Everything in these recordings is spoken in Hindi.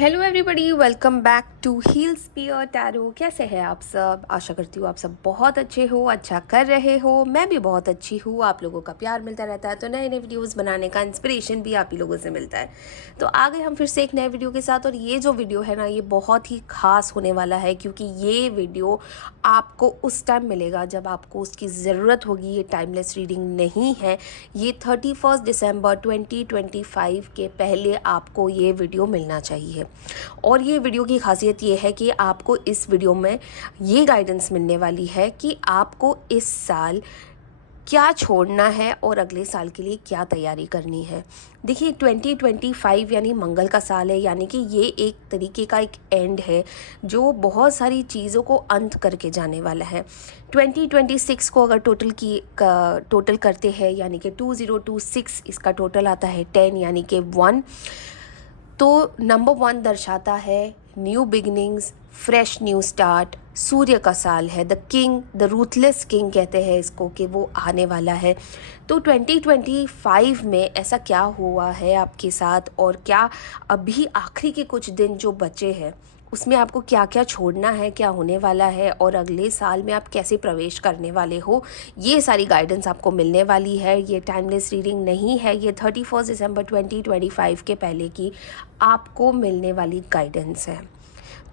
Hello everybody, welcome back to heal spear tarot. कैसे हैं आप सब? आशा करती हूँ आप सब बहुत अच्छे हो, अच्छा कर रहे हो। मैं भी बहुत अच्छी हूँ। आप लोगों का प्यार मिलता रहता है तो नए नए वीडियोस बनाने का इंस्पिरेशन भी आप ही लोगों से मिलता है। तो आ गए हम फिर से एक नए वीडियो के साथ। और ये जो वीडियो है ना, ये बहुत ही खास होने वाला है, क्योंकि ये वीडियो आपको उस टाइम मिलेगा जब आपको उसकी ज़रूरत होगी। ये टाइमलेस रीडिंग नहीं है। ये 31 दिसंबर 2025 के पहले आपको ये वीडियो मिलना चाहिए। और ये वीडियो की खासियत ये है कि आपको इस वीडियो में ये गाइडेंस मिलने वाली है कि आपको इस साल क्या छोड़ना है और अगले साल के लिए क्या तैयारी करनी है। देखिए, 2025 यानी मंगल का साल है, यानी कि ये एक तरीके का एक एंड है जो बहुत सारी चीज़ों को अंत करके जाने वाला है। 2026 को अगर टोटल करते हैं, यानी कि 2026, इसका टोटल आता है 10, यानी कि 1। तो नंबर 1 दर्शाता है new beginnings, fresh new start. सूर्य का साल है, the king, the ruthless king कहते हैं इसको, कि वो आने वाला है। तो 2025 में ऐसा क्या हुआ है आपके साथ, और क्या अभी आखिरी के कुछ दिन जो बचे हैं उसमें आपको क्या क्या छोड़ना है, क्या होने वाला है, और अगले साल में आप कैसे प्रवेश करने वाले हो, ये सारी गाइडेंस आपको मिलने वाली है। ये टाइमलेस रीडिंग नहीं है, ये 31 दिसंबर 2025 के पहले की आपको मिलने वाली गाइडेंस है।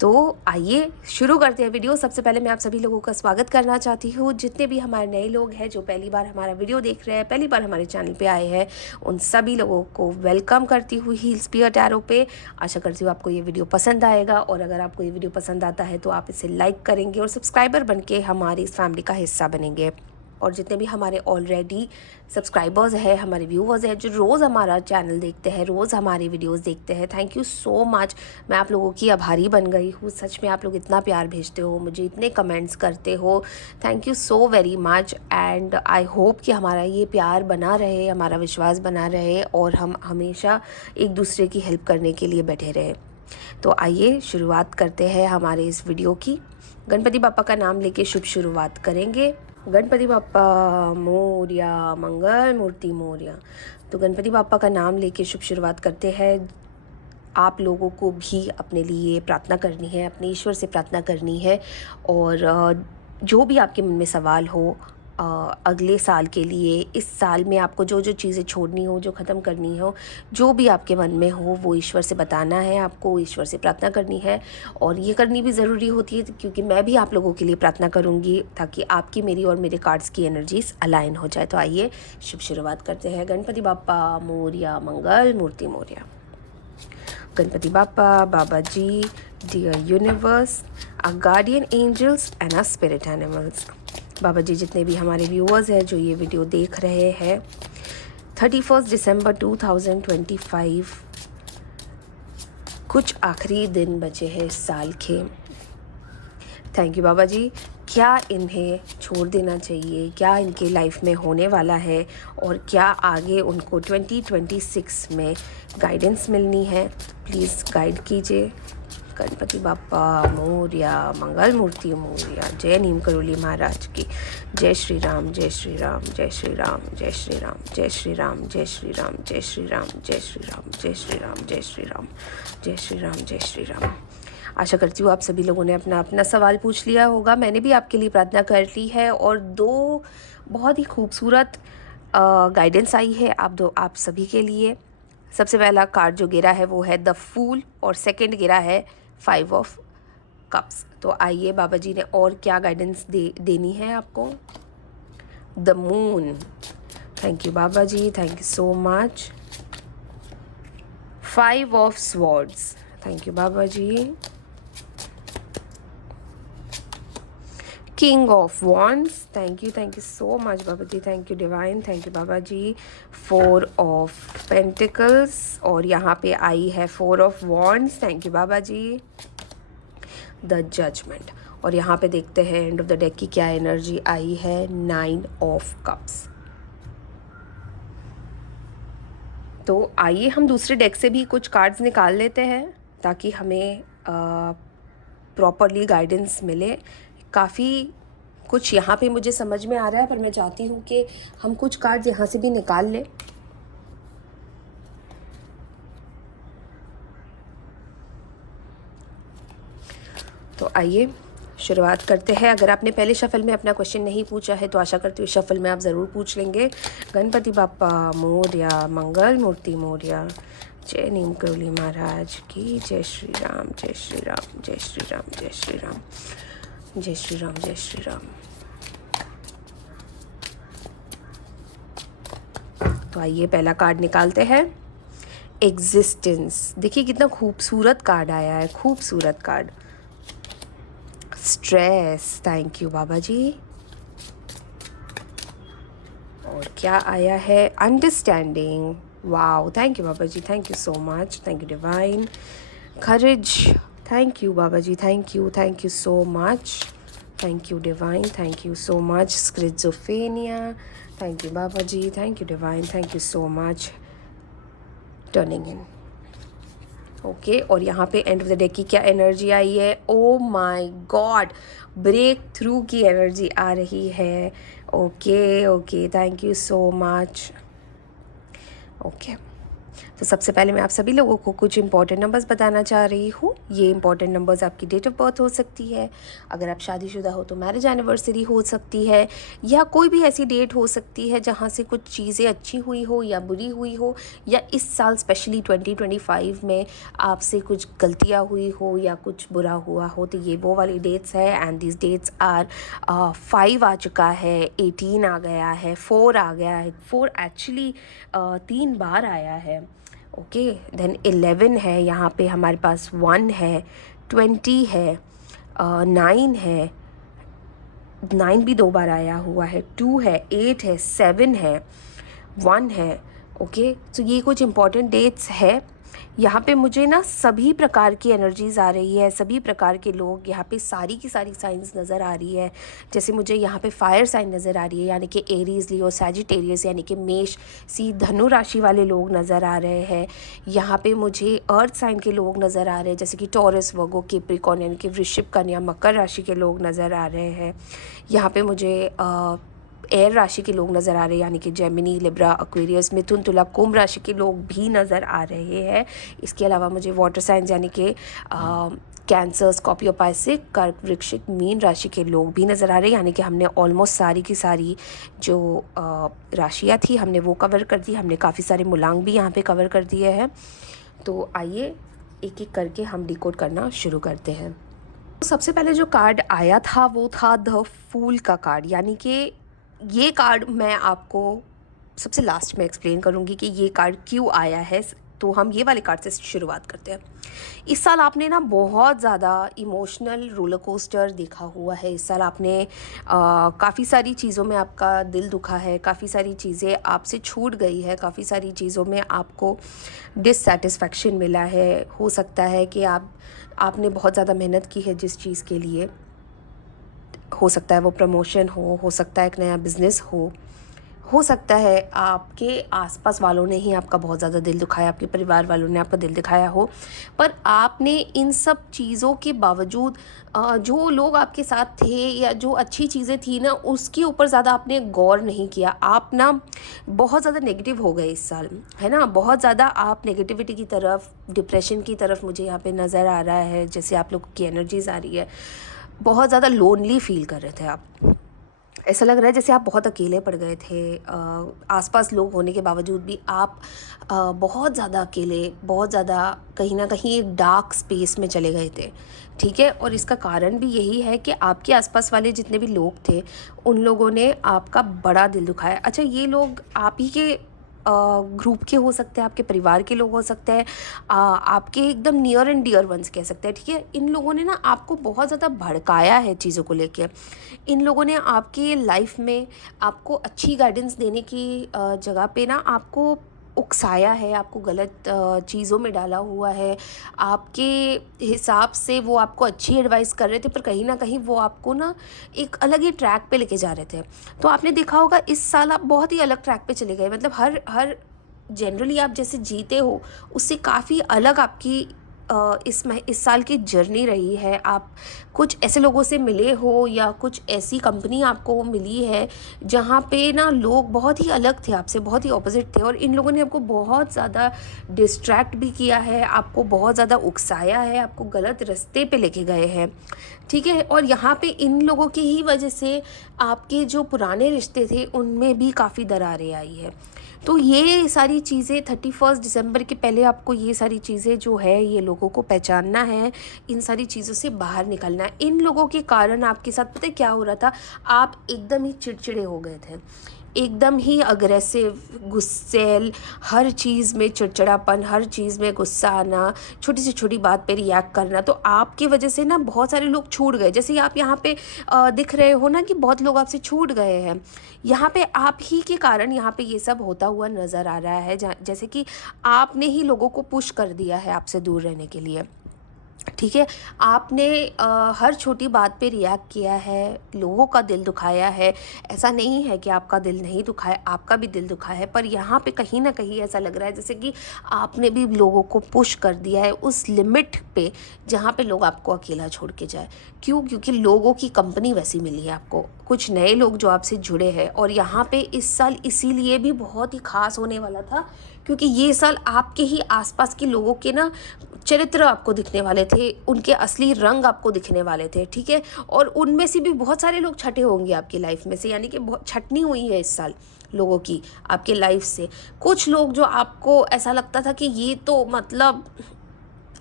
तो आइए शुरू करते हैं वीडियो। सबसे पहले मैं आप सभी लोगों का स्वागत करना चाहती हूँ। जितने भी हमारे नए लोग हैं जो पहली बार हमारा वीडियो देख रहे हैं, पहली बार हमारे चैनल पे आए हैं, उन सभी लोगों को वेलकम करती हूँ हील स्पीयर टैरो पे। आशा करती हूँ आपको ये वीडियो पसंद आएगा, और अगर आपको ये वीडियो पसंद आता है तो आप इसे लाइक करेंगे और सब्सक्राइबर बन के हमारी इस फैमिली का हिस्सा बनेंगे। और जितने भी हमारे ऑलरेडी सब्सक्राइबर्स हैं, हमारे व्यूवर्स हैं, जो रोज़ हमारा चैनल देखते हैं, रोज़ हमारी वीडियोस देखते हैं, थैंक यू सो मच। मैं आप लोगों की आभारी बन गई हूँ। सच में आप लोग इतना प्यार भेजते हो, मुझे इतने कमेंट्स करते हो। Thank you so very much. And I hope कि हमारा ये प्यार बना रहे, हमारा विश्वास बना रहे, और हम हमेशा एक दूसरे की हेल्प करने के लिए बैठे रहे। तो आइए शुरुआत करते हैं हमारे इस वीडियो की। गणपति बापा का नाम लेके शुभ शुरुआत करेंगे। गणपति बापा मोरया, मंगल मूर्ति मोरया। तो गणपति बापा का नाम लेके शुभ शुरुआत करते हैं। आप लोगों को भी अपने लिए प्रार्थना करनी है, अपने ईश्वर से प्रार्थना करनी है, और जो भी आपके मन में सवाल हो अगले साल के लिए, इस साल में आपको जो जो चीज़ें छोड़नी हो, जो ख़त्म करनी हो, जो भी आपके मन में हो, वो ईश्वर से बताना है, आपको ईश्वर से प्रार्थना करनी है। और ये करनी भी ज़रूरी होती है, क्योंकि मैं भी आप लोगों के लिए प्रार्थना करूँगी, ताकि आपकी, मेरी और मेरे कार्ड्स की एनर्जीज अलाइन हो जाए। तो आइए शुभ शुरुआत करते हैं। गणपति बापा मोरया, मंगल मूर्ति मोरया। गणपति बापा, बाबा जी, dear universe, our guardian angels and our spirit animals। बाबा जी, जितने भी हमारे व्यूअर्स हैं जो ये वीडियो देख रहे हैं, 31 दिसंबर 2025, कुछ आखिरी दिन बचे हैं इस साल के। थैंक यू बाबा जी। क्या इन्हें छोड़ देना चाहिए, क्या इनके लाइफ में होने वाला है, और क्या आगे उनको 2026 में गाइडेंस मिलनी है, प्लीज़ गाइड कीजिए। गणपति बापा मोरया, मंगल मूर्ति मोरया। जय नीम करोली महाराज की। जय श्री राम, जय श्री राम, जय श्री राम, जय श्री राम, जय श्री राम, जय श्री राम, जय श्री राम, जय श्री राम, जय श्री राम, जय श्री राम, जय श्री राम, जय श्री राम। आशा करती हूँ आप सभी लोगों ने अपना अपना सवाल पूछ लिया होगा। मैंने भी आपके लिए प्रार्थना कर ली है, और 2 बहुत ही खूबसूरत गाइडेंस आई है आप सभी के लिए। सबसे पहला कार्ड जो गिरा है वो है द फूल, और सेकंड गिरा है 5 ऑफ कप्स। तो आइए बाबा जी ने और क्या गाइडेंस देनी है आपको। The moon. Thank you Baba ji, thank you so much. 5 of swords. Thank you Baba ji. King of Wands, thank you so much Baba ji, thank you divine, thank you Baba ji. 4 of Pentacles, और यहाँ पे आई है 4 of Wands, thank you Baba ji. The Judgment, और यहाँ पे देखते हैं एंड ऑफ द डेक की क्या एनर्जी आई है। 9 of Cups। तो आइए हम दूसरे डेक से भी कुछ कार्ड्स निकाल लेते हैं, ताकि हमें प्रॉपरली गाइडेंस मिले। काफ़ी कुछ यहाँ पे मुझे समझ में आ रहा है, पर मैं चाहती हूँ कि हम कुछ कार्ड्स यहाँ से भी निकाल लें। तो आइए शुरुआत करते हैं। अगर आपने पहले शफल में अपना क्वेश्चन नहीं पूछा है तो आशा करती हूँ शफल में आप ज़रूर पूछ लेंगे। गणपति बाप्पा मोरया, मंगल मूर्ति मोरया, जय नीम करोली महाराज की, जय श्री राम, जय श्री राम, जय श्री राम, जय श्री राम, जय श्री राम, जय श्री राम। तो आइए पहला कार्ड निकालते हैं, एग्जिस्टेंस। देखिए कितना खूबसूरत कार्ड आया है, खूबसूरत कार्ड। स्ट्रेस, थैंक यू बाबा जी। और क्या आया है, understanding, wow, thank you Baba ji, thank you so much, thank you divine. Courage, thank you Baba ji, thank you so much, thank you divine, thank you so much. Schizophrenia, thank you Baba ji, thank you divine, thank you so much. Turning in, okay. और यहाँ पे एंड ऑफ द डे की क्या एनर्जी आई है, oh my god, break through की एनर्जी आ रही है। Okay okay, thank you so much. Okay, तो सबसे पहले मैं आप सभी लोगों को कुछ इंपॉर्टेंट नंबर्स बताना चाह रही हूँ। ये इंपॉर्टेंट नंबर्स आपकी डेट ऑफ बर्थ हो सकती है, अगर आप शादीशुदा हो तो मैरिज एनिवर्सरी हो सकती है, या कोई भी ऐसी डेट हो सकती है जहाँ से कुछ चीज़ें अच्छी हुई हो या बुरी हुई हो, या इस साल स्पेशली 2025 में आपसे कुछ गलतियाँ हुई हो या कुछ बुरा हुआ हो, तो ये वो वाली डेट्स है। एंड दिस डेट्स आर 5 आ चुका है, 18 आ गया है, 4 आ गया है, 4 एक्चुअली 3 बार आया है। ओके, देन 11 है, यहाँ पे हमारे पास 1 है, 20 है, 9 है, 9 भी 2 बार आया हुआ है, 2 है, 8 है, 7 है, 1 है। ओके, तो ये कुछ इम्पॉर्टेंट डेट्स है। यहाँ पे मुझे ना सभी प्रकार की एनर्जीज़ आ रही है, सभी प्रकार के लोग, यहाँ पे सारी की सारी साइंस नज़र आ रही है। जैसे मुझे यहाँ पे फायर साइन नज़र आ रही है, यानी कि एरीज, लियो, सैजिटेरियस, यानी कि मेष, सी, धनु राशि वाले लोग नज़र आ रहे हैं। यहाँ पे मुझे अर्थ साइन के लोग नज़र आ रहे हैं, जैसे कि टॉरस, वर्गो, कैप्रिकॉर्न, यानी कि वृश्चिक, कन्या, मकर राशि के लोग नज़र आ रहे हैं। यहाँ पे मुझे एयर राशि के लोग नज़र आ रहे हैं, यानी कि जेमिनी, लिब्रा, एक्वेरियस, मिथुन, तुला, कुंभ राशि के लोग भी नज़र आ रहे हैं। इसके अलावा मुझे वाटर साइंस यानी कि कैंसर, स्कॉर्पियो, पाइसिस, कर्क, वृश्चिक, मीन राशि के लोग भी नज़र आ रहे हैं। यानी कि हमने ऑलमोस्ट सारी की सारी जो राशियाँ थी हमने वो कवर कर दी, हमने काफ़ी सारे मूलांक भी यहाँ पे कवर कर दिए हैं। तो आइए एक एक करके हम डिकोड करना शुरू करते हैं। तो सबसे पहले जो कार्ड आया था वो था द फूल का कार्ड, यानी कि ये कार्ड मैं आपको सबसे लास्ट में एक्सप्लेन करूँगी कि ये कार्ड क्यों आया है। तो हम ये वाले कार्ड से शुरुआत करते हैं। इस साल आपने ना बहुत ज़्यादा इमोशनल रोलर कोस्टर देखा हुआ है। इस साल आपने काफ़ी सारी चीज़ों में आपका दिल दुखा है, काफ़ी सारी चीज़ें आपसे छूट गई है, काफ़ी सारी चीज़ों में आपको डिससेटिस्फैक्शन मिला है। हो सकता है कि आपने बहुत ज़्यादा मेहनत की है जिस चीज़ के लिए, हो सकता है वो प्रमोशन हो सकता है एक नया बिज़नेस हो सकता है आपके आसपास वालों ने ही आपका बहुत ज़्यादा दिल दुखाया, आपके परिवार वालों ने आपका दिल दुखाया हो, पर आपने इन सब चीज़ों के बावजूद जो लोग आपके साथ थे या जो अच्छी चीज़ें थी ना, उसके ऊपर ज़्यादा आपने गौर नहीं किया। आप ना बहुत ज़्यादा नेगेटिव हो गए इस साल, है ना, बहुत ज़्यादा आप नेगेटिविटी की तरफ, डिप्रेशन की तरफ मुझे यहाँ पे नज़र आ रहा है। जैसे आप लोगों की एनर्जीज आ रही है, बहुत ज़्यादा लोनली फील कर रहे थे आप। ऐसा लग रहा है जैसे आप बहुत अकेले पड़ गए थे। आसपास लोग होने के बावजूद भी आप बहुत ज़्यादा अकेले, बहुत ज़्यादा कहीं ना कहीं एक डार्क स्पेस में चले गए थे, ठीक है। और इसका कारण भी यही है कि आपके आसपास वाले जितने भी लोग थे उन लोगों ने आपका बड़ा दिल दुखाया। अच्छा, ये लोग आप ही के ग्रुप के हो सकते हैं, आपके परिवार के लोग हो सकते हैं, आपके एकदम नियर एंड डियर वंस कह सकते हैं, ठीक है। इन लोगों ने ना आपको बहुत ज़्यादा भड़काया है चीज़ों को लेके। इन लोगों ने आपकी लाइफ में आपको अच्छी गाइडेंस देने की जगह पे ना आपको उकसाया है, आपको गलत चीज़ों में डाला हुआ है। आपके हिसाब से वो आपको अच्छी एडवाइस कर रहे थे, पर कहीं ना कहीं वो आपको ना एक अलग ही ट्रैक पे लेके जा रहे थे। तो आपने देखा होगा इस साल आप बहुत ही अलग ट्रैक पे चले गए, मतलब हर जनरली आप जैसे जीते हो उससे काफ़ी अलग आपकी इस साल की जर्नी रही है, आप कुछ ऐसे लोगों से मिले हो या कुछ ऐसी कंपनी आपको मिली है जहाँ पे ना लोग बहुत ही अलग थे आपसे, बहुत ही ऑपोजिट थे, और इन लोगों ने आपको बहुत ज़्यादा डिस्ट्रैक्ट भी किया है, आपको बहुत ज़्यादा उकसाया है, आपको गलत रास्ते पे लेके गए हैं, ठीक है। और यहाँ पे इन लोगों की ही वजह से आपके जो पुराने रिश्ते थे उनमें भी काफ़ी दरारें आई है। तो ये सारी चीज़ें 31 दिसंबर के पहले आपको ये सारी चीज़ें जो है ये लोगों को पहचानना है, इन सारी चीज़ों से बाहर निकलना है। इन लोगों के कारण आपके साथ पता है क्या हो रहा था, आप एकदम ही चिड़चिड़े हो गए थे, एकदम ही अग्रेसिव, गुस्सैल, हर चीज़ में चिड़चिड़ापन, हर चीज़ में गुस्सा आना, छोटी से छोटी बात पे रिएक्ट करना। तो आपकी वजह से ना बहुत सारे लोग छूट गए, जैसे आप यहाँ पे दिख रहे हो ना कि बहुत लोग आपसे छूट गए हैं। यहाँ पे आप ही के कारण यहाँ पे ये सब होता हुआ नज़र आ रहा है, जैसे कि आपने ही लोगों को पुश कर दिया है आपसे दूर रहने के लिए, ठीक है। आपने हर छोटी बात पे रिएक्ट किया है, लोगों का दिल दुखाया है। ऐसा नहीं है कि आपका दिल नहीं दुखा है, आपका भी दिल दुखा है, पर यहाँ पे कहीं ना कहीं ऐसा लग रहा है जैसे कि आपने भी लोगों को पुश कर दिया है उस लिमिट पे जहाँ पे लोग आपको अकेला छोड़ के जाए। क्यों? क्योंकि लोगों की कंपनी वैसी मिली है आपको, कुछ नए लोग जो आपसे जुड़े हैं। और यहाँ पे इस साल इसीलिए भी बहुत ही खास होने वाला था क्योंकि ये साल आपके ही आसपास के लोगों के ना चरित्र आपको दिखने वाले थे, उनके असली रंग आपको दिखने वाले थे, ठीक है। और उनमें से भी बहुत सारे लोग छठे होंगे आपकी लाइफ में से, यानी कि बहुत छटनी हुई है इस साल लोगों की आपके लाइफ से। कुछ लोग जो आपको ऐसा लगता था कि ये तो मतलब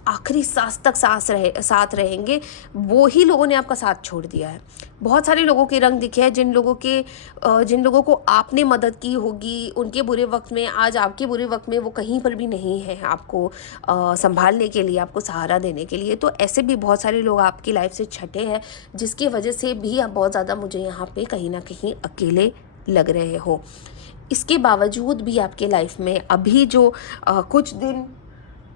आखिरी सांस तक साथ रहेंगे, वो ही लोगों ने आपका साथ छोड़ दिया है। बहुत सारे लोगों के रंग दिखे हैं, जिन लोगों को आपने मदद की होगी उनके बुरे वक्त में, आज आपके बुरे वक्त में वो कहीं पर भी नहीं है आपको संभालने के लिए, आपको सहारा देने के लिए। तो ऐसे भी बहुत सारे लोग आपकी लाइफ से छटे हैं, जिसकी वजह से भी आप बहुत ज़्यादा मुझे यहाँ पे कहीं ना कहीं अकेले लग रहे हो। इसके बावजूद भी आपके लाइफ में अभी जो कुछ दिन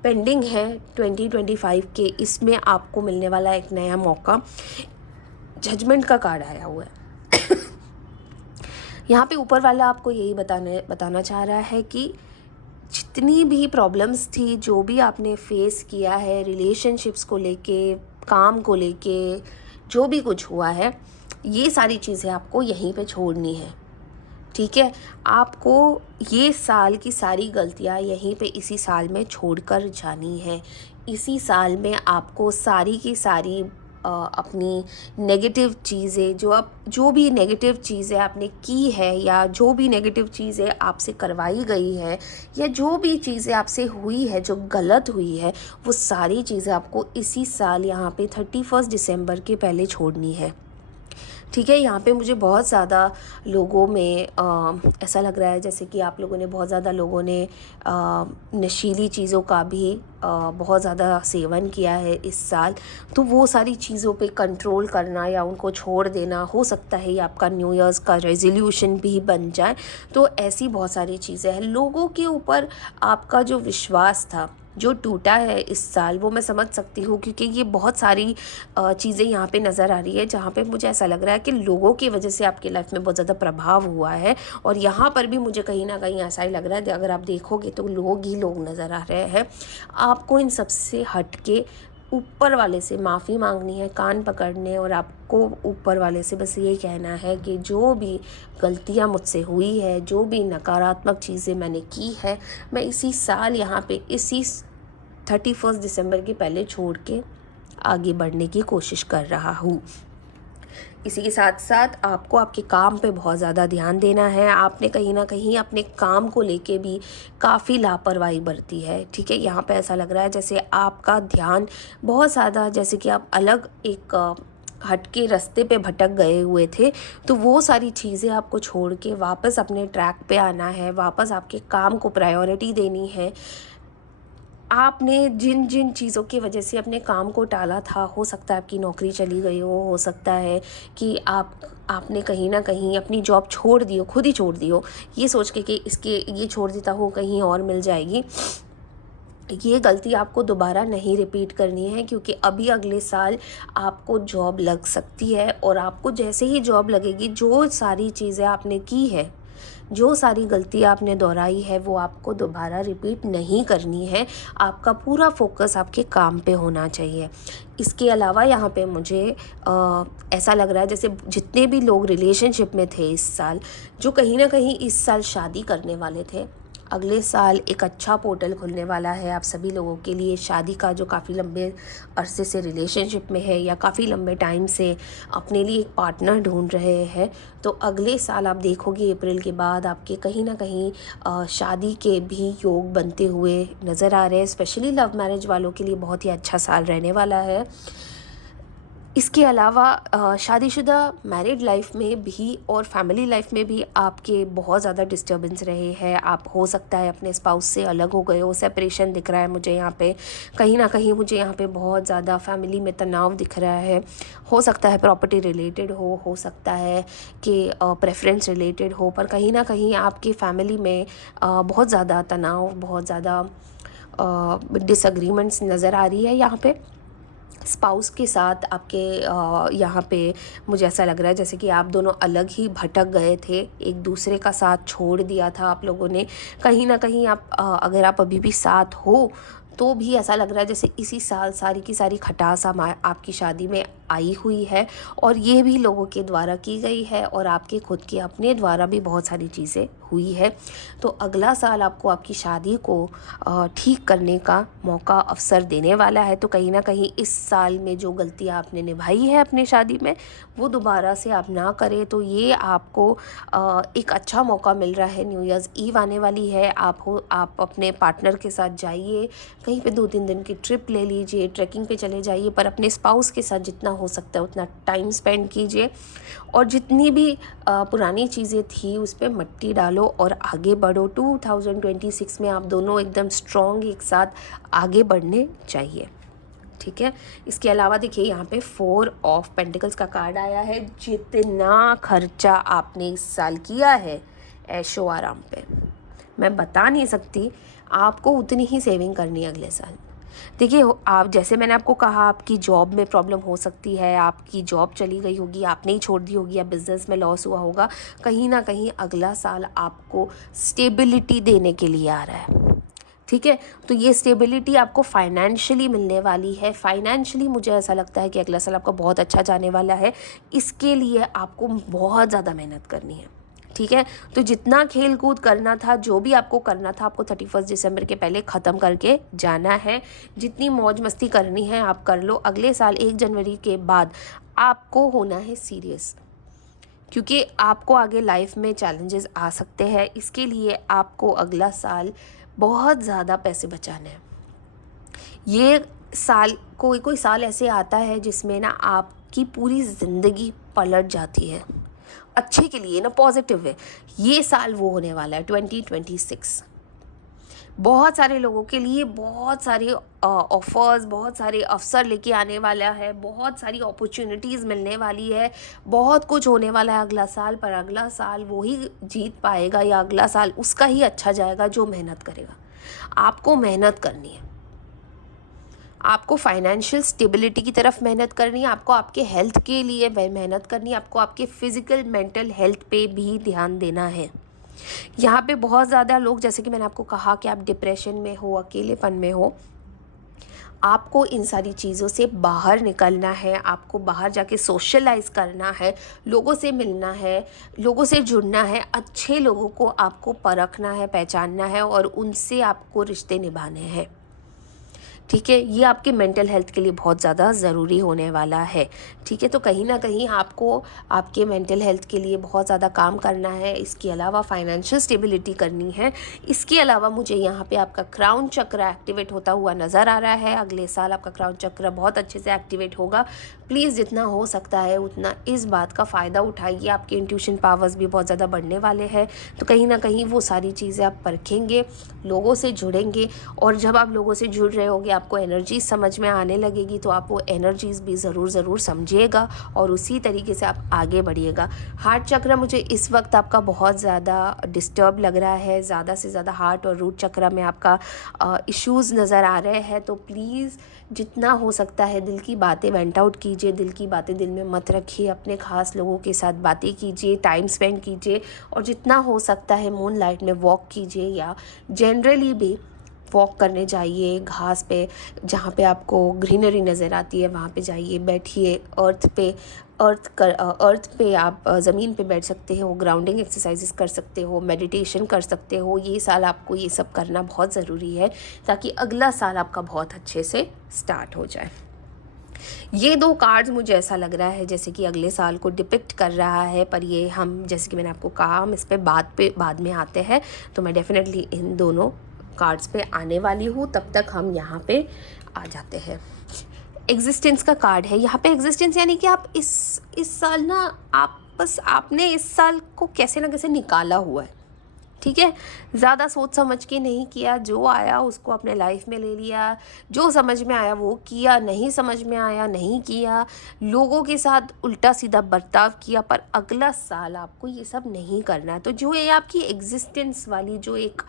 पेंडिंग है 2025 के, इसमें आपको मिलने वाला एक नया मौका, जजमेंट का कार्ड आया हुआ है। यहाँ पे ऊपर वाला आपको यही बताना चाह रहा है कि जितनी भी प्रॉब्लम्स थी, जो भी आपने फेस किया है रिलेशनशिप्स को लेके, काम को लेके, जो भी कुछ हुआ है, ये सारी चीज़ें आपको यहीं पे छोड़नी है, ठीक है। आपको ये साल की सारी गलतियाँ यहीं पे इसी साल में छोड़कर जानी है। इसी साल में आपको सारी की सारी अपनी नेगेटिव चीज़ें, जो भी नेगेटिव चीज़ें आपने की है, या जो भी नेगेटिव चीज़ें आपसे करवाई गई है, या जो भी चीज़ें आपसे हुई है जो गलत हुई है, वो सारी चीज़ें आपको इसी साल यहाँ पे 31 दिसंबर के पहले छोड़नी है, ठीक है। यहाँ पे मुझे बहुत ज़्यादा लोगों में ऐसा लग रहा है जैसे कि आप लोगों ने, बहुत ज़्यादा लोगों ने नशीली चीज़ों का भी बहुत ज़्यादा सेवन किया है इस साल। तो वो सारी चीज़ों पे कंट्रोल करना या उनको छोड़ देना, हो सकता है ये आपका न्यू ईयर्स का रेजोल्यूशन भी बन जाए। तो ऐसी बहुत सारी चीज़ें हैं। लोगों के ऊपर आपका जो विश्वास था, जो टूटा है इस साल, वो मैं समझ सकती हूँ, क्योंकि ये बहुत सारी चीज़ें यहाँ पे नज़र आ रही है जहाँ पे मुझे ऐसा लग रहा है कि लोगों की वजह से आपकी लाइफ में बहुत ज़्यादा प्रभाव हुआ है। और यहाँ पर भी मुझे कहीं ना कहीं ऐसा ही लग रहा है, अगर आप देखोगे तो लोग ही लोग नज़र आ रहे हैं। आपको इन सबसे हट के ऊपर वाले से माफ़ी मांगनी है, कान पकड़ने, और आपको ऊपर वाले से बस ये कहना है कि जो भी गलतियाँ मुझसे हुई है, जो भी नकारात्मक चीज़ें मैंने की है, मैं इसी साल यहाँ पे इसी 31 दिसंबर के पहले छोड़ के आगे बढ़ने की कोशिश कर रहा हूँ। इसी के साथ साथ आपको आपके काम पे बहुत ज़्यादा ध्यान देना है। आपने कहीं ना कहीं अपने काम को लेके भी काफ़ी लापरवाही बरती है, ठीक है। यहाँ पे ऐसा लग रहा है जैसे आपका ध्यान बहुत ज़्यादा, जैसे कि आप अलग एक हटके रास्ते पे भटक गए हुए थे। तो वो सारी चीज़ें आपको छोड़ के वापस अपने ट्रैक पे आना है, वापस आपके काम को प्रायोरिटी देनी है। आपने जिन जिन चीज़ों की वजह से अपने काम को टाला था, हो सकता है आपकी नौकरी चली गई हो सकता है कि आपने कहीं ना कहीं अपनी जॉब छोड़ दी हो, खुद ही छोड़ दी हो, ये सोच के कि ये छोड़ देता हो कहीं और मिल जाएगी। ये गलती आपको दोबारा नहीं रिपीट करनी है, क्योंकि अभी अगले साल आपको जॉब लग सकती है। और आपको जैसे ही जॉब लगेगी, जो सारी चीज़ें आपने की है, जो सारी गलती आपने दोहराई है वो आपको दोबारा रिपीट नहीं करनी है। आपका पूरा फोकस आपके काम पे होना चाहिए। इसके अलावा यहाँ पे मुझे ऐसा लग रहा है जैसे जितने भी लोग रिलेशनशिप में थे इस साल, जो कहीं ना कहीं इस साल शादी करने वाले थे, अगले साल एक अच्छा पोर्टल खुलने वाला है आप सभी लोगों के लिए। शादी का जो काफ़ी लंबे अरसे से रिलेशनशिप में है या काफ़ी लंबे टाइम से अपने लिए एक पार्टनर ढूंढ रहे हैं, तो अगले साल आप देखोगे अप्रैल के बाद आपके कहीं ना कहीं शादी के भी योग बनते हुए नज़र आ रहे हैं। स्पेशली लव मैरिज वालों के लिए बहुत ही अच्छा साल रहने वाला है। इसके अलावा शादीशुदा मैरिड लाइफ में भी और फैमिली लाइफ में भी आपके बहुत ज़्यादा डिस्टर्बेंस रहे हैं। आप हो सकता है अपने स्पाउस से अलग हो गए हो, सेपरेशन दिख रहा है मुझे यहाँ पे। कहीं ना कहीं मुझे यहाँ पे बहुत ज़्यादा फैमिली में तनाव दिख रहा है। हो सकता है प्रॉपर्टी रिलेटेड हो सकता है कि प्रेफरेंस रिलेटेड हो, पर कहीं ना कहीं आपकी फैमिली में बहुत ज़्यादा तनाव, बहुत ज़्यादा डिसएग्रीमेंट्स नज़र आ रही है। यहाँ पे स्पाउस के साथ आपके यहाँ पे मुझे ऐसा लग रहा है जैसे कि आप दोनों अलग ही भटक गए थे, एक दूसरे का साथ छोड़ दिया था आप लोगों ने। कहीं ना कहीं आप अगर आप अभी भी साथ हो तो भी ऐसा लग रहा है जैसे इसी साल सारी की सारी खटास आपकी शादी में आई हुई है, और ये भी लोगों के द्वारा की गई है और आपके खुद के अपने द्वारा भी बहुत सारी चीज़ें हुई है। तो अगला साल आपको आपकी शादी को ठीक करने का मौका, अवसर देने वाला है। तो कहीं ना कहीं इस साल में जो गलतियाँ आपने निभाई है अपनी शादी में, वो दोबारा से आप ना करें। तो ये आपको एक अच्छा मौका मिल रहा है। न्यू ईयर्स ईव आने वाली है, आप अपने पार्टनर के साथ जाइए, कहीं पे 2-3 दिन की ट्रिप ले लीजिए, ट्रैकिंग पे चले जाइए, पर अपने स्पाउस के साथ जितना हो सकता है उतना टाइम स्पेंड कीजिए, और जितनी भी पुरानी चीज़ें थी उस पर मिट्टी डालो और आगे बढ़ो। 2026 में आप दोनों एकदम स्ट्रॉन्ग एक साथ आगे बढ़ने चाहिए, ठीक है। इसके अलावा देखिए यहाँ पे 4 ऑफ पेंटिकल्स का कार्ड आया है। जितना खर्चा आपने इस साल किया है ऐशो आराम पे, मैं बता नहीं सकती, आपको उतनी ही सेविंग करनी है अगले साल। देखिए आप, जैसे मैंने आपको कहा, आपकी जॉब में प्रॉब्लम हो सकती है, आपकी जॉब चली गई होगी, आपने ही छोड़ दी होगी, या बिज़नेस में लॉस हुआ होगा। कहीं ना कहीं अगला साल आपको स्टेबिलिटी देने के लिए आ रहा है, ठीक है। तो ये स्टेबिलिटी आपको फाइनेंशियली मिलने वाली है। फाइनेंशियली मुझे ऐसा लगता है कि अगला साल आपका बहुत अच्छा जाने वाला है। इसके लिए आपको बहुत ज़्यादा मेहनत करनी है, ठीक है। तो जितना खेल कूद करना था, जो भी आपको करना था, आपको 31 दिसंबर के पहले ख़त्म करके जाना है। जितनी मौज मस्ती करनी है आप कर लो। अगले साल 1 जनवरी के बाद आपको होना है सीरियस, क्योंकि आपको आगे लाइफ में चैलेंजेस आ सकते हैं। इसके लिए आपको अगला साल बहुत ज़्यादा पैसे बचाने हैं। ये साल, कोई साल ऐसे आता है जिसमें ना आपकी पूरी ज़िंदगी पलट जाती है अच्छे के लिए, ना पॉजिटिव वे। ये साल वो होने वाला है 2026। बहुत सारे लोगों के लिए बहुत सारे ऑफर्स, बहुत सारे अवसर लेके आने वाला है, बहुत सारी अपॉर्चुनिटीज़ मिलने वाली है, बहुत कुछ होने वाला है अगला साल। पर अगला साल वो ही जीत पाएगा, या अगला साल उसका ही अच्छा जाएगा जो मेहनत करेगा। आपको मेहनत करनी है, आपको फाइनेंशियल स्टेबिलिटी की तरफ मेहनत करनी है, आपको आपके हेल्थ के लिए मेहनत करनी है, आपको आपके फिज़िकल मेंटल हेल्थ पे भी ध्यान देना है। यहाँ पे बहुत ज़्यादा लोग, जैसे कि मैंने आपको कहा कि आप डिप्रेशन में हो, अकेलेपन में हो, आपको इन सारी चीज़ों से बाहर निकलना है। आपको बाहर जाके सोशलाइज करना है, लोगों से मिलना है, लोगों से जुड़ना है, अच्छे लोगों को आपको परखना है, पहचानना है, और उनसे आपको रिश्ते निभाने हैं, ठीक है। ये आपके मेंटल हेल्थ के लिए बहुत ज़्यादा ज़रूरी होने वाला है, ठीक है। तो कहीं ना कहीं आपको आपके मेंटल हेल्थ के लिए बहुत ज़्यादा काम करना है। इसके अलावा फाइनेंशियल स्टेबिलिटी करनी है। इसके अलावा मुझे यहाँ पे आपका क्राउन चक्र एक्टिवेट होता हुआ नज़र आ रहा है। अगले साल आपका क्राउन चक्र बहुत अच्छे से एक्टिवेट होगा। प्लीज़ जितना हो सकता है उतना इस बात का फ़ायदा उठाइए। आपके इंट्यूशन पावर्स भी बहुत ज़्यादा बढ़ने वाले हैं। तो कहीं ना कहीं वो सारी चीज़ें आप परखेंगे, लोगों से जुड़ेंगे, और जब आप लोगों से जुड़ रहे होगे आपको एनर्जी समझ में आने लगेगी तो आप वो एनर्जीज़ भी ज़रूर समझिएगा और उसी तरीके से आप आगे बढ़िएगा। हार्ट चक्र मुझे इस वक्त आपका बहुत ज़्यादा डिस्टर्ब लग रहा है, ज़्यादा से ज़्यादा हार्ट और रूट चक्र में आपका इश्यूज़ नज़र आ रहे हैं। तो प्लीज़ जितना हो सकता है दिल की बातें वेंट आउट कीजिए, दिल की बातें दिल में मत रखिए, अपने ख़ास लोगों के साथ बातें कीजिए, टाइम स्पेंड कीजिए और जितना हो सकता है मून लाइट में वॉक कीजिए या जनरली भी वॉक करने जाइए घास पे, जहाँ पे आपको ग्रीनरी नज़र आती है वहाँ पे जाइए, बैठिए अर्थ पे आप ज़मीन पे बैठ सकते हो, ग्राउंडिंग एक्सरसाइजेस कर सकते हो, मेडिटेशन कर सकते हो। ये साल आपको ये सब करना बहुत ज़रूरी है ताकि अगला साल आपका बहुत अच्छे से स्टार्ट हो जाए। ये 2 कार्ड्स मुझे ऐसा लग रहा है जैसे कि अगले साल को डिपिक्ट कर रहा है, पर ये हम जैसे कि मैंने आपको कहा हम इस पे बाद में आते हैं, तो मैं डेफिनेटली इन दोनों कार्ड्स पे आने वाली हूँ। तब तक हम यहाँ पे आ जाते हैं। एग्जिस्टेंस का कार्ड है यहाँ पे। एग्जिस्टेंस यानी कि आप इस साल ना आपने इस साल को कैसे ना कैसे निकाला हुआ है, ठीक है। ज़्यादा सोच समझ के नहीं किया, जो आया उसको अपने लाइफ में ले लिया, जो समझ में आया वो किया, नहीं समझ में आया नहीं किया, लोगों के साथ उल्टा सीधा बर्ताव किया। पर अगला साल आपको ये सब नहीं करना है। तो जो ये आपकी एग्जिस्टेंस वाली जो एक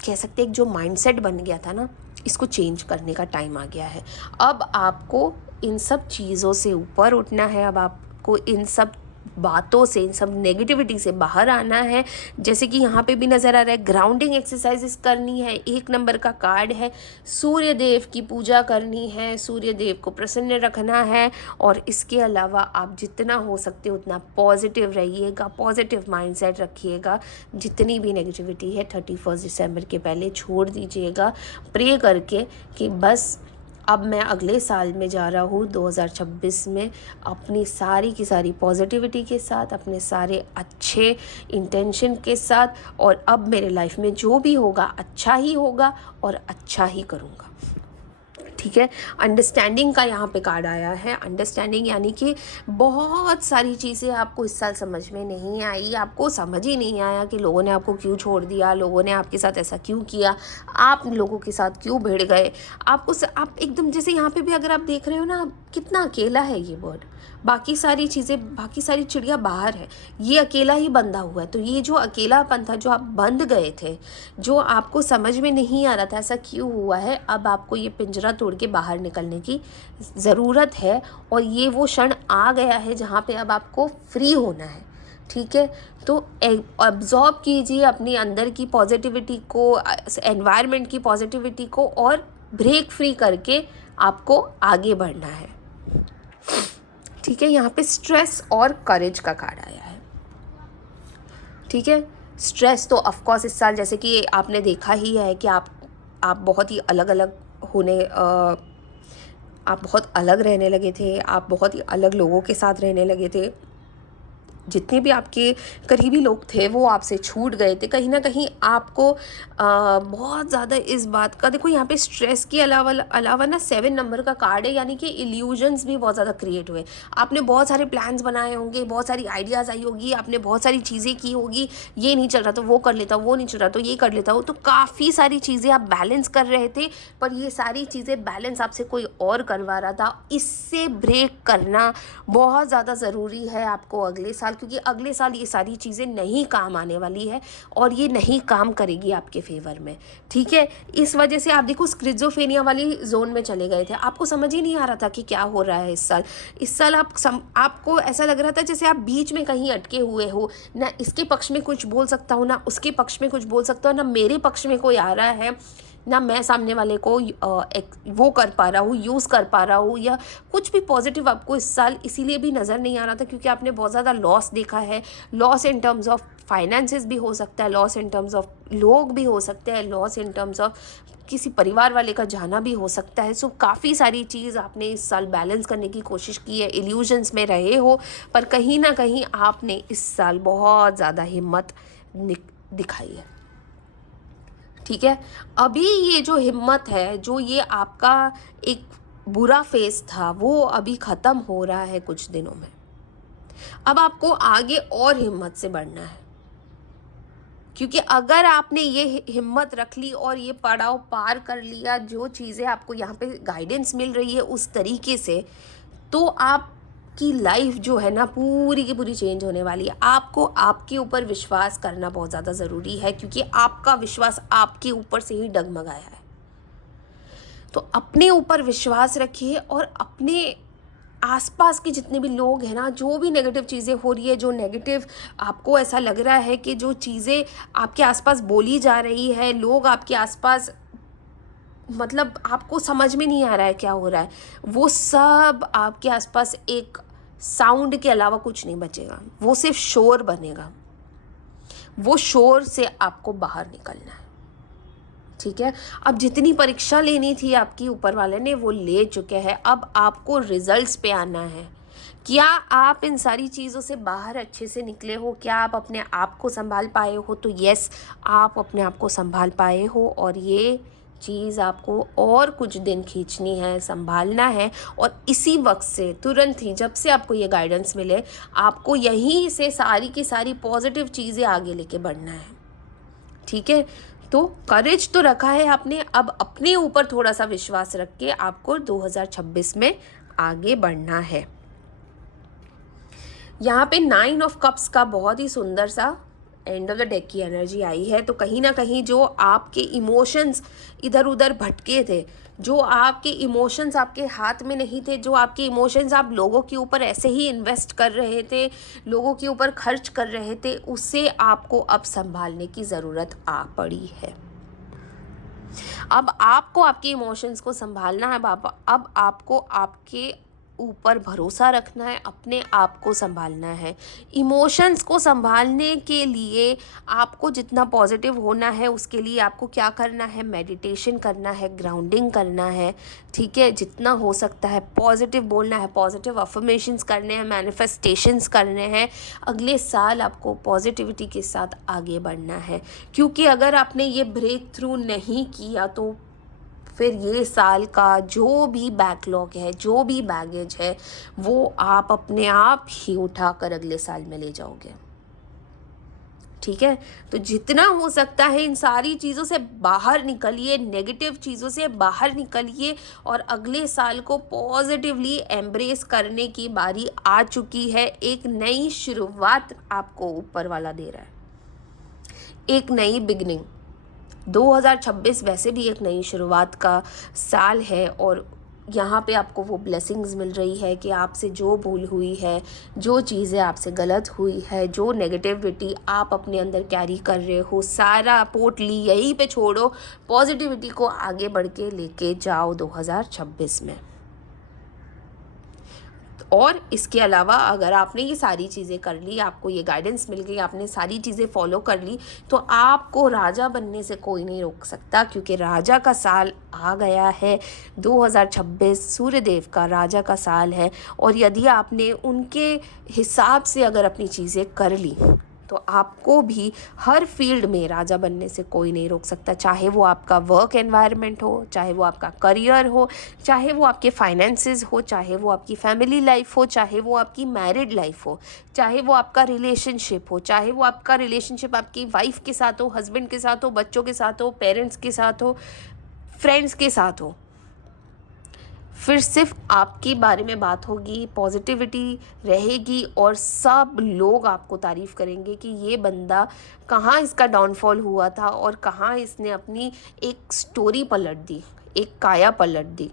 कह सकते हैं जो माइंडसेट बन गया था ना, इसको चेंज करने का टाइम आ गया है। अब आपको इन सब चीज़ों से ऊपर उठना है, अब आपको इन सब बातों से, इन सब नेगेटिविटी से बाहर आना है। जैसे कि यहाँ पे भी नज़र आ रहा है, ग्राउंडिंग एक्सरसाइजेस करनी है। 1 नंबर का कार्ड है, सूर्य देव की पूजा करनी है, सूर्य देव को प्रसन्न रखना है। और इसके अलावा आप जितना हो सकते उतना पॉजिटिव रहिएगा, पॉजिटिव माइंडसेट रखिएगा। जितनी भी नेगेटिविटी है 31 दिसंबर के पहले छोड़ दीजिएगा, प्रे करके कि बस अब मैं अगले साल में जा रहा हूँ 2026 में अपनी सारी की सारी पॉजिटिविटी के साथ, अपने सारे अच्छे इंटेंशन के साथ, और अब मेरे लाइफ में जो भी होगा अच्छा ही होगा और अच्छा ही करूँगा, ठीक है। अंडरस्टैंडिंग का यहाँ पे कार्ड आया है। अंडरस्टैंडिंग यानी कि बहुत सारी चीज़ें आपको इस साल समझ में नहीं आई, आपको समझ ही नहीं आया कि लोगों ने आपको क्यों छोड़ दिया, लोगों ने आपके साथ ऐसा क्यों किया, आप लोगों के साथ क्यों भिड़ गए। आप एकदम जैसे यहाँ पे भी अगर आप देख रहे हो ना, कितना अकेला है ये बर्ड, बाकी सारी चीज़ें, बाकी सारी चिड़िया बाहर है, ये अकेला ही बंधा हुआ है। तो ये जो अकेलापन था, जो आप बंध गए थे, जो आपको समझ में नहीं आ रहा था ऐसा क्यों हुआ है, अब आपको ये पिंजरा तोड़ के बाहर निकलने की ज़रूरत है। और ये वो क्षण आ गया है जहाँ पे अब आपको फ्री होना है, ठीक है। तो अब्जॉर्ब कीजिए अपनी अंदर की पॉजिटिविटी को, एनवायरनमेंट की पॉजिटिविटी को, और ब्रेक फ्री करके आपको आगे बढ़ना है, ठीक है। यहाँ पे स्ट्रेस और करेज का कार्ड आया है, ठीक है। स्ट्रेस तो ऑफ कोर्स इस साल जैसे कि आपने देखा ही है कि आप बहुत ही अलग अलग होने आप बहुत अलग रहने लगे थे, आप बहुत ही अलग लोगों के साथ रहने लगे थे। जितने भी आपके करीबी लोग थे वो आपसे छूट गए थे। कहीं ना कहीं आपको बहुत ज़्यादा इस बात का, देखो यहाँ पे स्ट्रेस के अलावा ना 7 नंबर का कार्ड है, यानी कि इल्यूजन्स भी बहुत ज़्यादा क्रिएट हुए। आपने बहुत सारे प्लान्स बनाए होंगे, बहुत सारी आइडियाज़ आई होगी, आपने बहुत सारी चीज़ें की होगी, ये नहीं चल रहा तो वो कर लेता हूँ, वो नहीं चल रहा तो ये कर लेता हूँ। तो काफ़ी सारी चीज़ें आप बैलेंस कर रहे थे, पर ये सारी चीज़ें बैलेंस आपसे कोई और करवा रहा था। इससे ब्रेक करना बहुत ज़्यादा ज़रूरी है आपको अगले साल, क्योंकि अगले साल ये सारी चीज़ें नहीं काम आने वाली है और ये नहीं काम करेगी आपके फेवर में, ठीक है। इस वजह से आप देखो स्किज़ोफ्रेनिया वाली जोन में चले गए थे, आपको समझ ही नहीं आ रहा था कि क्या हो रहा है इस साल आपको ऐसा लग रहा था जैसे आप बीच में कहीं अटके हुए हो, ना इसके पक्ष में कुछ बोल सकता हूँ ना उसके पक्ष में कुछ बोल सकता हूँ, ना मेरे पक्ष में कोई आ रहा है, ना मैं सामने वाले को वो कर पा रहा हूँ, यूज़ कर पा रहा हूँ, या कुछ भी पॉजिटिव आपको इस साल इसीलिए भी नज़र नहीं आ रहा था क्योंकि आपने बहुत ज़्यादा लॉस देखा है। Loss in terms of finances भी हो सकता है, लॉस इन टर्म्स ऑफ लोग भी हो सकते हैं, लॉस इन टर्म्स ऑफ किसी परिवार वाले का जाना भी हो सकता है। सो काफ़ी सारी चीज़ आपने इस साल बैलेंस करने की कोशिश की है, इल्यूजन्स में रहे हो, पर कहीं ना कहीं आपने इस साल बहुत ज़्यादा हिम्मत दिखाई है, ठीक है। अभी ये जो हिम्मत है, जो ये आपका एक बुरा फेस था, वो अभी ख़त्म हो रहा है कुछ दिनों में। अब आपको आगे और हिम्मत से बढ़ना है, क्योंकि अगर आपने ये हिम्मत रख ली और ये पड़ाव पार कर लिया, जो चीज़ें आपको यहाँ पे गाइडेंस मिल रही है उस तरीके से, तो आपकी लाइफ जो है ना पूरी की पूरी चेंज होने वाली है। आपको आपके ऊपर विश्वास करना बहुत ज़्यादा ज़रूरी है, क्योंकि आपका विश्वास आपके ऊपर से ही डगमगाया है। तो अपने ऊपर विश्वास रखिए और अपने आसपास के जितने भी लोग हैं ना, जो भी नेगेटिव चीज़ें हो रही है, जो नेगेटिव आपको ऐसा लग रहा है कि जो चीज़ें आपके आसपास बोली जा रही है, लोग आपके आसपास, मतलब आपको समझ में नहीं आ रहा है क्या हो रहा है, वो सब आपके आसपास एक साउंड के अलावा कुछ नहीं बचेगा, वो सिर्फ शोर बनेगा। वो शोर से आपको बाहर निकलना है, ठीक है। अब जितनी परीक्षा लेनी थी आपकी ऊपर वाले ने वो ले चुके हैं, अब आपको रिजल्ट्स पे आना है। क्या आप इन सारी चीज़ों से बाहर अच्छे से निकले हो? क्या आप अपने आप को संभाल पाए हो? तो यस, आप अपने आप को संभाल पाए हो, और ये चीज़ आपको और कुछ दिन खींचनी है, संभालना है। और इसी वक्त से तुरंत ही, जब से आपको ये गाइडेंस मिले, आपको यहीं से सारी की सारी पॉजिटिव चीज़ें आगे लेके बढ़ना है, ठीक है। तो करेज तो रखा है आपने, अब अपने ऊपर थोड़ा सा विश्वास रख के आपको 2026 में आगे बढ़ना है। यहाँ पे 9 ऑफ कप्स का बहुत ही सुंदर सा एंड ऑफ द डेक की एनर्जी आई है। तो कहीं ना कहीं जो आपके इमोशंस इधर उधर भटके थे, जो आपके इमोशंस आपके हाथ में नहीं थे, जो आपके इमोशंस आप लोगों के ऊपर ऐसे ही इन्वेस्ट कर रहे थे, लोगों के ऊपर खर्च कर रहे थे, उससे आपको अब संभालने की ज़रूरत आ पड़ी है। अब आपको आपके इमोशंस को संभालना है। अब आपको आपके ऊपर भरोसा रखना है, अपने आप को संभालना है। इमोशंस को संभालने के लिए आपको जितना पॉजिटिव होना है, उसके लिए आपको क्या करना है? मेडिटेशन करना है, ग्राउंडिंग करना है, ठीक है। जितना हो सकता है पॉजिटिव बोलना है, पॉजिटिव अफर्मेशंस करने हैं, मैनिफेस्टेशंस करने हैं। अगले साल आपको पॉजिटिविटी के साथ आगे बढ़ना है, क्योंकि अगर आपने ये ब्रेक थ्रू नहीं किया तो फिर ये साल का जो भी बैकलॉग है, जो भी बैगेज है, वो आप अपने आप ही उठाकर अगले साल में ले जाओगे, ठीक है। तो जितना हो सकता है इन सारी चीज़ों से बाहर निकलिए, नेगेटिव चीज़ों से बाहर निकलिए, और अगले साल को पॉजिटिवली एम्ब्रेस करने की बारी आ चुकी है। एक नई शुरुआत आपको ऊपर वाला दे रहा है, एक नई बिगनिंग। 2026 वैसे भी एक नई शुरुआत का साल है, और यहाँ पे आपको वो ब्लेसिंग्स मिल रही है कि आपसे जो भूल हुई है, जो चीज़ें आपसे गलत हुई है, जो नेगेटिविटी आप अपने अंदर कैरी कर रहे हो, सारा पोटली यहीं पे छोड़ो, पॉजिटिविटी को आगे बढ़ के लेके जाओ 2026 में। और इसके अलावा अगर आपने ये सारी चीज़ें कर ली, आपको ये गाइडेंस मिल गई, आपने सारी चीज़ें फॉलो कर ली, तो आपको राजा बनने से कोई नहीं रोक सकता, क्योंकि राजा का साल आ गया है। 2026 सूर्यदेव का राजा का साल है, और यदि आपने उनके हिसाब से अगर अपनी चीज़ें कर ली तो आपको भी हर फील्ड में राजा बनने से कोई नहीं रोक सकता। चाहे वो आपका वर्क एनवायरनमेंट हो, चाहे वो आपका करियर हो, चाहे वो आपके फाइनेंसेस हो, चाहे वो आपकी फैमिली लाइफ हो, चाहे वो आपकी मैरिड लाइफ हो, चाहे वो आपका रिलेशनशिप हो, चाहे वो आपका रिलेशनशिप आपकी वाइफ के साथ हो, हस्बैंड के साथ हो, बच्चों के साथ हो, पेरेंट्स के साथ हो, फ्रेंड्स के साथ हो। फिर सिर्फ आपके बारे में बात होगी, पॉजिटिविटी रहेगी, और सब लोग आपको तारीफ़ करेंगे कि ये बंदा कहाँ इसका डाउनफॉल हुआ था और कहाँ इसने अपनी एक स्टोरी पलट दी, एक काया पलट दी।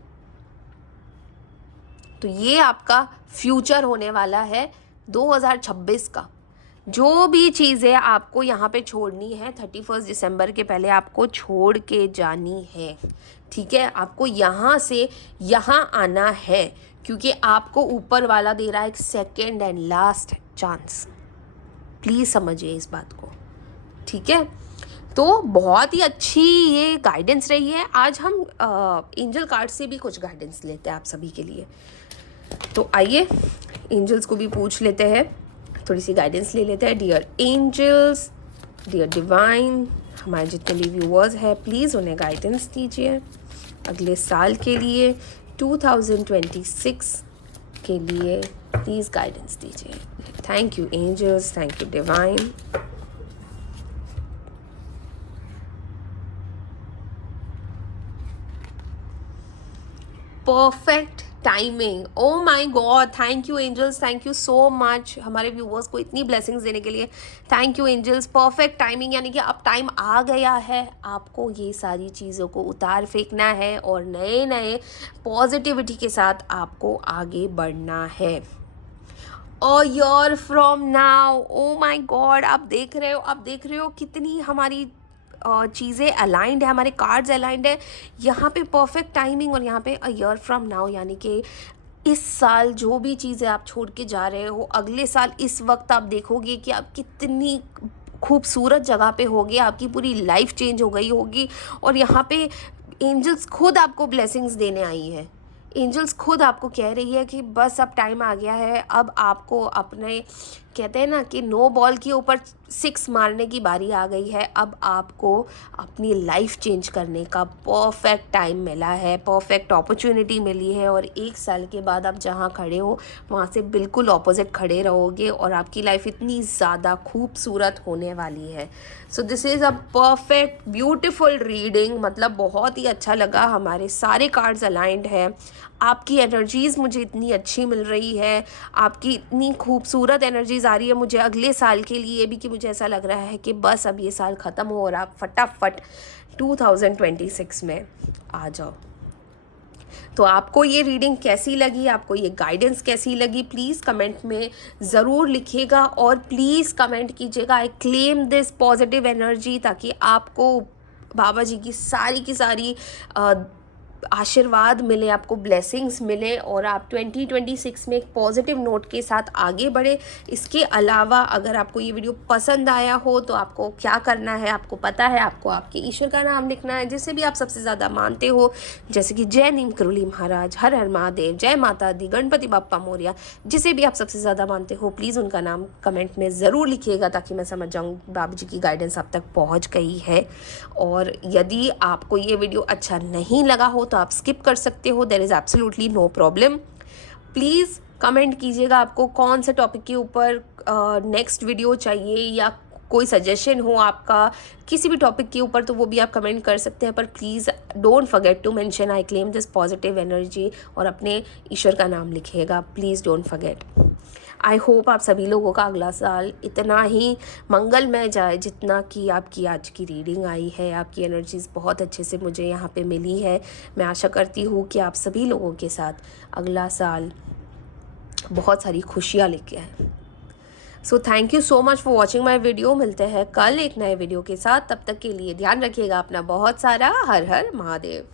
तो ये आपका फ्यूचर होने वाला है 2026 का। जो भी चीज़ें आपको यहाँ पे छोड़नी है 31 दिसंबर के पहले आपको छोड़ के जानी है, ठीक है। आपको यहाँ से यहाँ आना है, क्योंकि आपको ऊपर वाला दे रहा है एक second and last chance. Please समझिए इस बात को, ठीक है। तो बहुत ही अच्छी ये गाइडेंस रही है। आज हम एंजल कार्ड से भी कुछ गाइडेंस लेते हैं आप सभी के लिए। तो आइए एंजल्स को भी पूछ लेते हैं, थोड़ी सी गाइडेंस ले लेते हैं। डियर एंजल्स, डियर डिवाइन, हमारे जितने भी व्यूअर्स हैं प्लीज़ उन्हें गाइडेंस दीजिए अगले साल के लिए, 2026 के लिए प्लीज़ गाइडेंस दीजिए। Thank you angels, thank you divine. Perfect timing, oh my god, thank you angels, thank you so much हमारे व्यूवर्स को इतनी ब्लेसिंग्स देने के लिए। Thank you angels. Perfect timing यानी कि अब टाइम आ गया है, आपको ये सारी चीज़ों को उतार फेंकना है और नए नए पॉजिटिविटी के साथ आपको आगे बढ़ना है। A year from now, oh my god, आप देख रहे हो, आप देख रहे हो कितनी हमारी चीज़ें अलाइंड है, हमारे कार्ड्स अलाइंड है। यहाँ पे परफेक्ट टाइमिंग और यहाँ पे अ ईयर फ्रॉम नाउ यानी कि इस साल जो भी चीज़ें आप छोड़ के जा रहे हो, अगले साल इस वक्त आप देखोगे कि आप कितनी खूबसूरत जगह पे होगे, आपकी पूरी लाइफ चेंज हो गई होगी। और यहाँ पे एंजल्स खुद आपको ब्लेसिंग्स देने आई है। एंजल्स खुद आपको कह रही है कि बस अब टाइम आ गया है, अब आपको अपने, कहते हैं ना कि नो बॉल के ऊपर सिक्स मारने की बारी आ गई है। अब आपको अपनी लाइफ चेंज करने का परफेक्ट टाइम मिला है, परफेक्ट अपॉर्चुनिटी मिली है। और एक साल के बाद आप जहाँ खड़े हो वहाँ से बिल्कुल ऑपोजिट खड़े रहोगे और आपकी लाइफ इतनी ज़्यादा खूबसूरत होने वाली है। So this is a perfect beautiful reading, मतलब बहुत ही अच्छा लगा, हमारे सारे कार्ड्स अलाइंड हैं। आपकी एनर्जीज़ मुझे इतनी अच्छी मिल रही है, आपकी इतनी खूबसूरत एनर्जीज़ आ रही है मुझे अगले साल के लिए भी, कि मुझे ऐसा लग रहा है कि बस अब ये साल ख़त्म हो और आप फटाफट 2026 में आ जाओ। तो आपको ये रीडिंग कैसी लगी, आपको ये गाइडेंस कैसी लगी, प्लीज़ कमेंट में ज़रूर लिखिएगा। और प्लीज़ कमेंट कीजिएगा आई क्लेम दिस पॉजिटिव एनर्जी, ताकि आपको बाबा जी की सारी आशीर्वाद मिले, आपको ब्लेसिंग्स मिले और आप 2026 में एक पॉजिटिव नोट के साथ आगे बढ़े। इसके अलावा अगर आपको ये वीडियो पसंद आया हो तो आपको क्या करना है, आपको पता है, आपको आपके ईश्वर का नाम लिखना है जिसे भी आप सबसे ज़्यादा मानते हो, जैसे कि जय नीम करोली महाराज, हर हर महादेव, जय माता दी, गणपति बाप्पा मोरिया, जिसे भी आप सबसे ज़्यादा मानते हो प्लीज़ उनका नाम कमेंट में ज़रूर लिखिएगा, ताकि मैं समझ जाऊँ बाबा जी की गाइडेंस आप तक पहुँच गई है। और यदि आपको ये वीडियो अच्छा नहीं लगा हो तो आप स्किप कर सकते हो, there is absolutely no problem. Please comment कीजिएगा आपको कौन से टॉपिक के ऊपर नेक्स्ट वीडियो चाहिए, या कोई सजेशन हो आपका किसी भी टॉपिक के ऊपर तो वो भी आप कमेंट कर सकते हैं। पर please don't forget to mention I claim this positive energy और अपने ईश्वर का नाम लिखिएगा, please don't forget. I hope आप सभी लोगों का अगला साल इतना ही मंगलमय जाए जितना कि आपकी आज की रीडिंग आई है। आपकी एनर्जीज़ बहुत अच्छे से मुझे यहाँ पे मिली है। मैं आशा करती हूँ कि आप सभी लोगों के साथ अगला साल बहुत सारी खुशियाँ लेके आए। So thank you so much for watching my video. मिलते हैं कल एक नए वीडियो के साथ, तब तक के लिए ध्यान रखिएगा अपना बहुत सारा। हर हर महादेव।